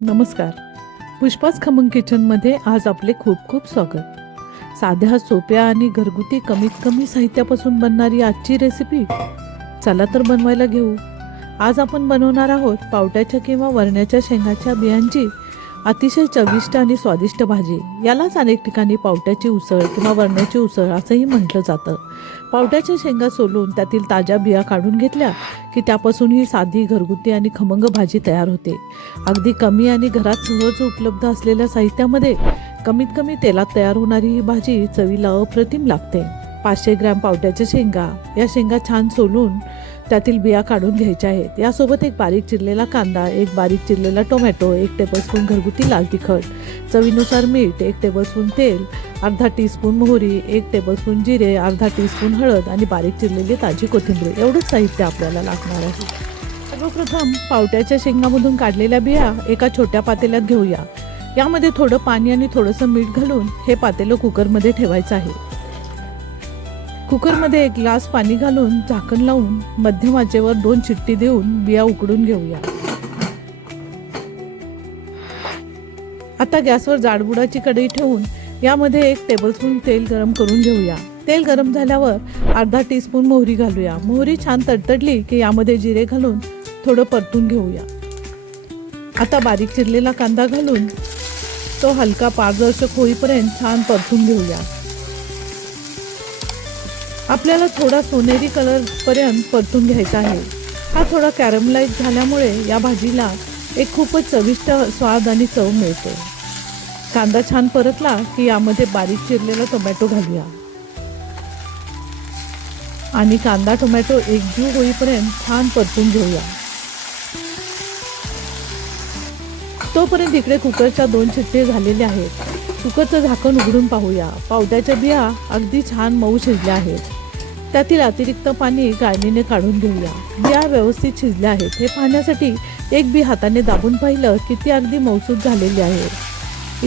नमस्कार. पुष्पास खमंग किचनमध्ये आज आपले खूप खूप स्वागत. साध्या, सोप्या आणि घरगुती कमीत कमी साहित्यापासून बनणारी आजची रेसिपी चला तर बनवायला घेऊ. आज आपण बनवणार आहोत पावट्याच्या किंवा वरण्याच्या शेंगाच्या बियांची अतिशय चविष्ट आणि स्वादिष्ट भाजी. यालाच अनेक ठिकाणी पावट्याची उसळ किंवा वरण्याची उसळ असंही म्हटलं जातं. पावट्याच्या शेंगा सोलून त्यातील ताज्या बिया काढून घेतल्या की त्यापासून ही साधी, घरगुती आणि खमंग भाजी तयार होते. अगदी कमी आणि घरात सहज उपलब्ध असलेल्या साहित्यामध्ये कमीत कमी तेलात तयार होणारी ही भाजी चवीला अप्रतिम लागते. 500 ग्रॅम पावट्याच्या शेंगा. या शेंगा छान सोलून त्यातील बिया काढून घ्यायच्या आहेत. यासोबत एक बारीक चिरलेला कांदा, एक बारीक चिरलेला टोमॅटो, 1 टेबलस्पून घरगुती लाल तिखट, चवीनुसार मीठ, 1 टेबलस्पून तेल, अर्धा टीस्पून मोहरी, 1 टेबलस्पून जिरे, अर्धा टीस्पून हळद आणि बारीक चिरलेली ताजी कोथिंबीर. एवढंच साहित्य आपल्याला लागणार आहे. सर्वप्रथम पावट्याच्या शेंगामधून काढलेल्या बिया एका छोट्या पातेल्यात घेऊया. यामध्ये थोडं पाणी आणि थोडंसं मीठ घालून हे पातेलं कुकरमध्ये ठेवायचं आहे. कुकरमध्ये 1 ग्लास पाणी घालून झाकण लावून मध्यम आचेवर 2 शिट्टी देऊन बिया उकडून घेऊया. आता गॅसवर जाडबुडाची कढई ठेवून यामध्ये 1 टेबलस्पून तेल गरम करून घेऊया. तेल गरम झाल्यावर अर्धा टीस्पून मोहरी घालूया. मोहरी छान तडतडली की यामध्ये जिरे घालून थोडं परतून घेऊया. आता बारीक चिरलेला कांदा घालून तो हलका पारदर्शक होईपर्यंत छान परतून घेऊया. आपल्याला थोडा सोनेरी कलर पर्यंत परतून घ्यायचा आहे. हा थोडा कॅरमलाइज झाल्यामुळे या भाजीला एक खूपच चविष्ट स्वाद आणि चव मिळते. कांदा छान परतला की यामध्ये बारीक चिरलेला टोमॅटो घालूया आणि कांदा टोमॅटो एकजीव होईपर्यंत छान परतून घेऊया. तोपर्यंत इकडे कुकरच्या 2 शिट्टे झालेल्या आहेत. कुकरचं झाकण उघडून पाहूया. पावट्याच्या बिया अगदी छान मऊ शिजल्या आहेत. त्यातील अतिरिक्त पाणी गाळणीने काढून घेऊया. बिया व्यवस्थित शिजल्या आहेत हे पाहण्यासाठी एक बी हाताने दाबून पाहिलं की ती अगदी मऊसूत झालेली आहे.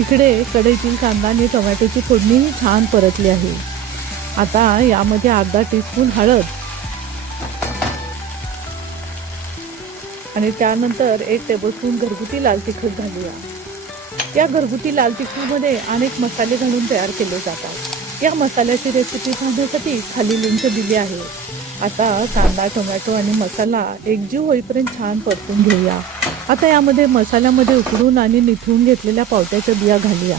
इकडे कढईतील कांदा आणि टोमॅटोची फोडणीही छान परतली आहे. आता यामध्ये अर्धा टीस्पून हळद आणि त्यानंतर 1 टेबलस्पून घरगुती लाल तिखट घालूया. या घरगुती लाल तिखटमध्ये अनेक मसाले घालून तयार केले जातात. या मसाल्याची रेसिपी पाहण्यासाठी खाली लिंक दिली आहे. आता कांदा, टोमॅटो आणि मसाला एकजीव होईपर्यंत छान परतून घेऊया. आता यामध्ये मसाल्यामध्ये उकडून आणि निथळून घेतलेल्या पावट्याच्या बिया घालूया.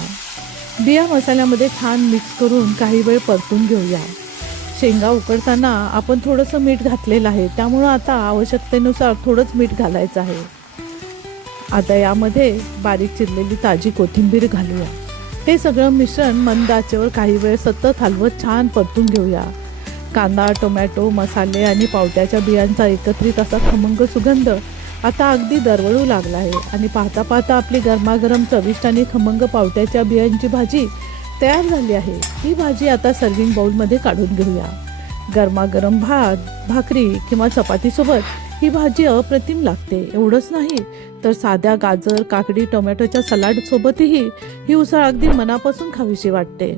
बिया मसाल्यामध्ये छान मिक्स करून काही वेळ परतून घेऊया. शेंगा उकडताना आपण थोडंसं मीठ घातलेलं आहे, त्यामुळं आता आवश्यकतेनुसार थोडंच मीठ घालायचं आहे. आता यामध्ये बारीक चिरलेली ताजी कोथिंबीर घालूया. हे सगळं मिश्रण मंद आचेवर काही वेळ सतत हलवत छान परतून घेऊया. कांदा, टोमॅटो, मसाले आणि पावट्याच्या बियांचा एकत्रित असा खमंग सुगंध आता अगदी दरवळू लागला आहे आणि पाहता पाहता आपली गरमागरम चविष्ट आणि खमंग पावट्याच्या बियांची भाजी तयार झाली आहे. ही भाजी आता सर्विंग बाउलमध्ये काढून घेऊया. गरमागरम भात, भाकरी किंवा चपातीसोबत ही भाजी अप्रतिम लागते. एवढंच नाही तर साध्या गाजर, काकडी, टोमॅटोच्या सलाडसोबतही ही उसळ अगदी मनापासून खावीशी वाटते.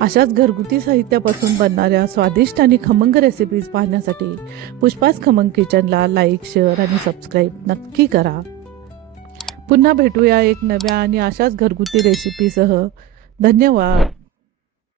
अशाच घरगुती साहित्यापासून बनणाऱ्या स्वादिष्ट आणि खमंग रेसिपीज पाहण्यासाठी पुष्पास खमंग किचनला लाईक, शेअर आणि सबस्क्राईब नक्की करा. पुन्हा भेटूया एक नव्या आणि अशाच घरगुती रेसिपीसह. धन्यवाद.